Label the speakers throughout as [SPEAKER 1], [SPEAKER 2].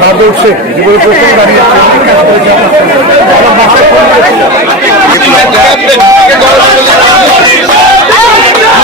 [SPEAKER 1] বাদল শেখ জীবনে প্রথম দাঁড়িয়েছে আমার বাসায় ফোন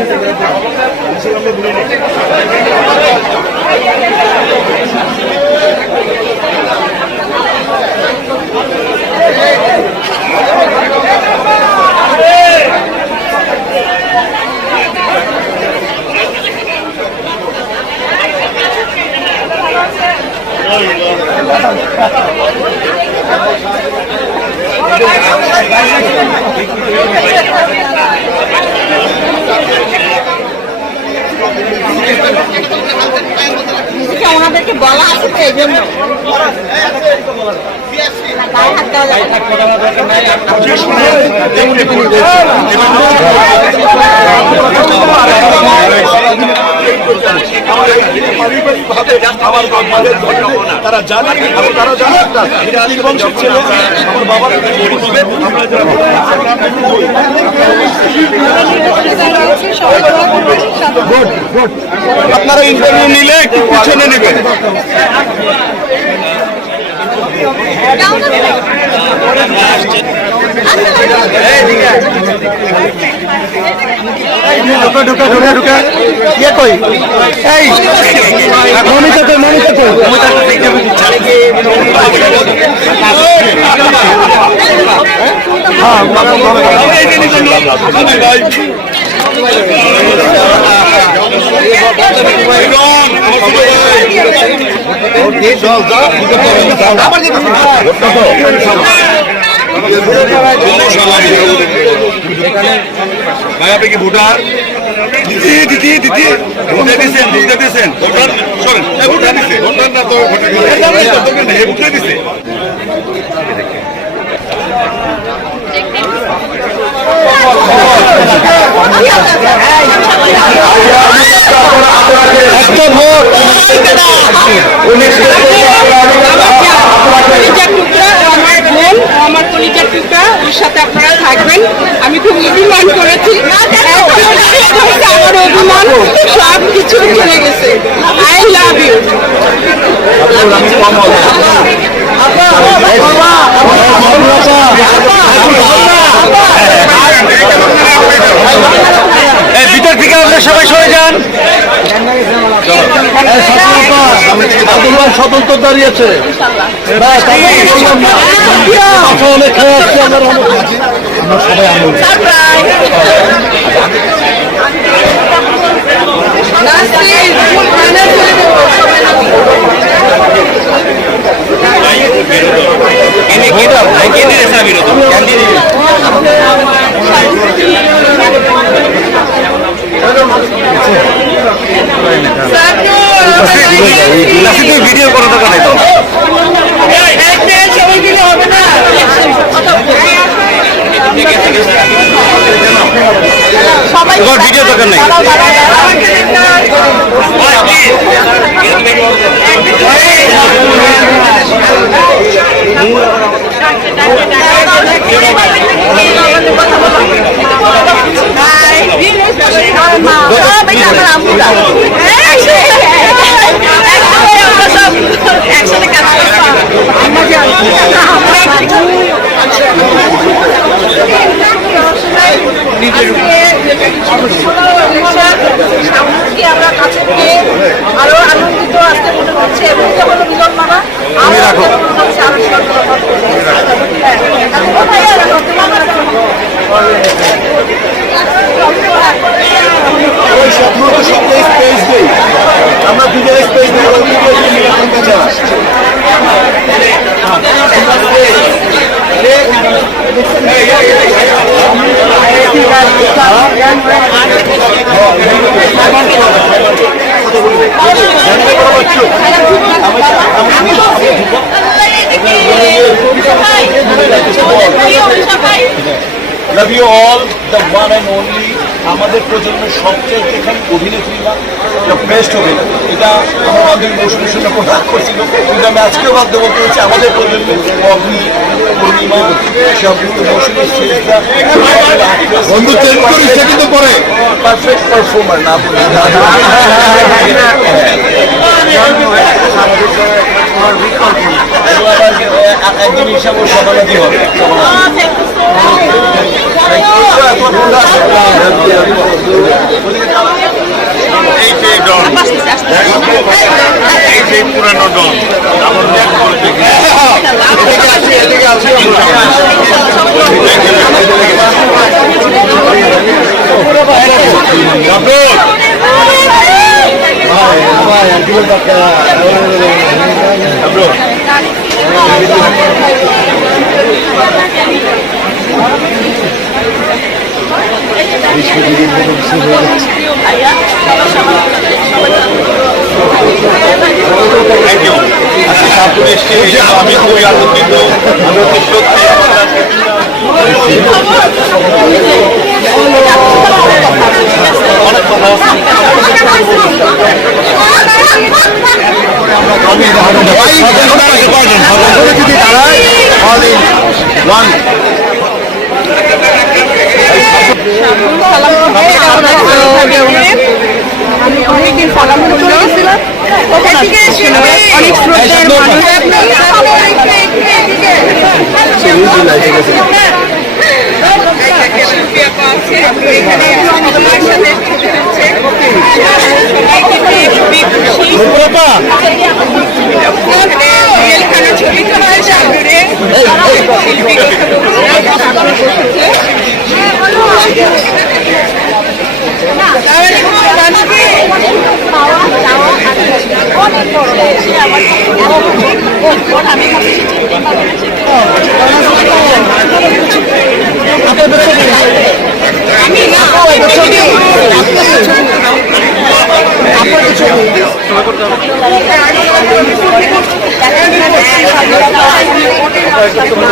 [SPEAKER 1] করেছিলেন
[SPEAKER 2] এটা ওনাদেরকে বলা আছে তো এই জন্য। গায়ে হাত
[SPEAKER 1] তারা জানে এবং তারা জানে একটা বংশের ছেলে আমার বাবার আপনারা ইন্টারভিউ নিলে একটু পিছনে নেবেন ঢুকা ঢুকা ঢুকা ঢুকা। ইয়ে কই? এই মনিকা কই মনিকা কই?
[SPEAKER 3] ভাই, আপনি কি ভোটার? দিদি দিদি দিদি ভোটার দিচ্ছেন ভোটার দিচ্ছেন ভোটার শোনেন ভোটার দিচ্ছে ভোটার না তো
[SPEAKER 1] ভোট
[SPEAKER 2] আমার কলিজার টুকরা আমার বোন আমার কলিজার টুকরা ওর সাথে আপনারা থাকবেন আমি খুব অভিমান করেছি এখন আমার অভিমান সব কিছু চলে গেছে আই লাভ ইউ
[SPEAKER 1] এই ভিতর থেকে আপনারা আব্দুল্লাহ স্বতন্ত্র দাঁড়িয়েছে না। অনেক খেয়ে আসছি। আমরা সবাই আনন্দ
[SPEAKER 3] ¿Quién es esa viruta? Video করা দরকার নাই তো তোমার ভিডিও দরকার নাই।
[SPEAKER 2] একসাথে কাজ আমরা কাছে পেয়ে আরও আনন্দিত আসতে মনে হচ্ছে এবং হলো মিলন মামা
[SPEAKER 3] আরও।
[SPEAKER 2] মনে হচ্ছে
[SPEAKER 1] আরও আমরা love you all the one and only আমাদের প্রজন্মের সবচেয়ে এখানে অভিনেত্রী দ্য বেস্ট অভিনেত্রী। এটা আমার বান্ধবী মৌসুমীর সঙ্গে প্রকাশ করছিল, কিন্তু আমি আজকেও বাধ্য বলতে আমাদের প্রজন্মের বন্ধু চেঞ্জ করিস কিন্তু পরে। পারফেক্ট পারফর্মার না একদিন হিসাব সমানাদি হবে
[SPEAKER 3] এই ডন এই যে পুরানো ডন আমার
[SPEAKER 1] এদিকে আছে এদিকে আছে
[SPEAKER 3] সাপুর এসছে আমি খুবই আনন্দিত সত্যি
[SPEAKER 2] আমি অনেকদিন সালাম চলে গেছিলাম অনেক শ্রদ্ধার মানুষ এখানে আমার সাথে সবাইকে পেয়ে খুবই খুশি এখানে ছবি তোলা হয়েছে আগ্রে শিল্পী কথা আমি না কথা বলেন হচ্ছে না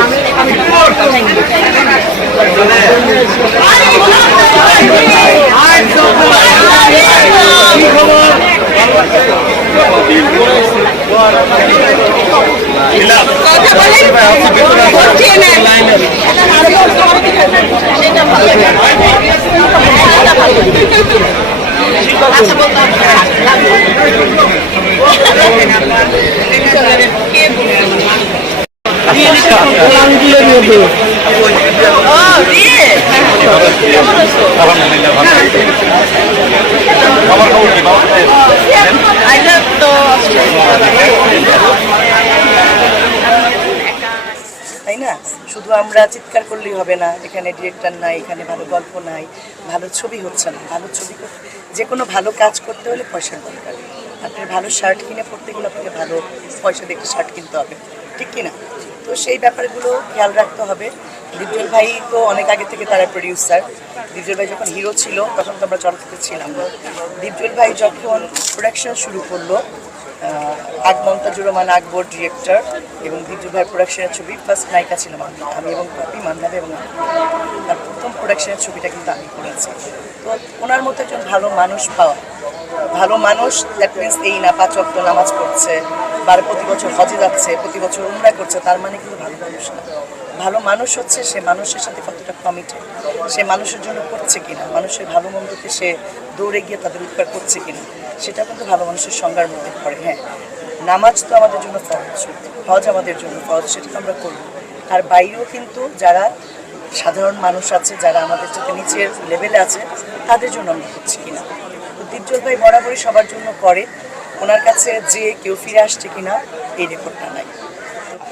[SPEAKER 2] আচ্ছা বলতে
[SPEAKER 3] আমার খবর কি বাবা
[SPEAKER 4] তাই না? শুধু আমরা চিৎকার করলেই হবে না। এখানে ডিরেক্টর নাই এখানে ভালো গল্প নাই ভালো ছবি হচ্ছে না। ভালো ছবি যে কোনো ভালো কাজ করতে হলে পয়সার দরকার। আপনার ভালো শার্ট কিনে পড়তে গেলে আপনাকে ভালো পয়সা একটা শার্ট কিনতে হবে। ঠিক কি না তো সেই ব্যাপারগুলো খেয়াল রাখতে হবে। দীপজল ভাই তো অনেক আগে থেকে তারা প্রডিউসার দীপজল ভাই যখন হিরো ছিল তখন তো আমরা চলচ্চিত্রে ছিলাম। না দীপজল ভাই যখন প্রোডাকশন শুরু করল আহ, আগমন্তাজুর রহমান আকবর ডিরেক্টর এবং দীপজল ভাই প্রোডাকশনের ছবি ফার্স্ট নায়িকা ছিলাম আমি আমি এবং কপি মান্নাবে এবং তার প্রথম প্রোডাকশনের ছবিটা কিন্তু আমি করেছি। তো ওনার মতো একজন ভালো মানুষ পাওয়া ভালো মানুষ দ্যাট মিনস এই না পাঁচ অক্ট নামাজ পড়ছে বা প্রতি বছর হজে যাচ্ছে, প্রতি বছর উমরা করছে, তার মানে কিন্তু ভালো মানুষ না। ভালো মানুষ হচ্ছে সে মানুষের সাথে কতটা কমিটেড সে মানুষের জন্য করছে কিনা, মানুষের ভালো মন্দকে সে দৌড়ে গিয়ে তাদের উপকার করছে কিনা সেটা কিন্তু ভালো মানুষের সংজ্ঞার মধ্যে পড়ে হ্যাঁ। নামাজ তো আমাদের জন্য ফরজ, হজ আমাদের জন্য ফরজ সেটা তো আমরা করব আর বাইরেও কিন্তু যারা সাধারণ মানুষ আছে, যারা আমাদের সাথে নিচের লেভেলে আছে, তাদের জন্য আমরা করছি কিনা। তো দীপজল ভাই বরাবরই সবার জন্য করে। ওনার কাছে যে কেউ ফিরে আসছে কিনা, এই রেকর্ডটা নাই।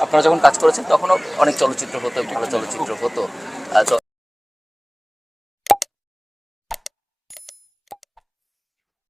[SPEAKER 5] আপনারা যখন কাজ করেছেন, তখনও অনেক চলচ্চিত্র হতো, ভালো চলচ্চিত্র হতো।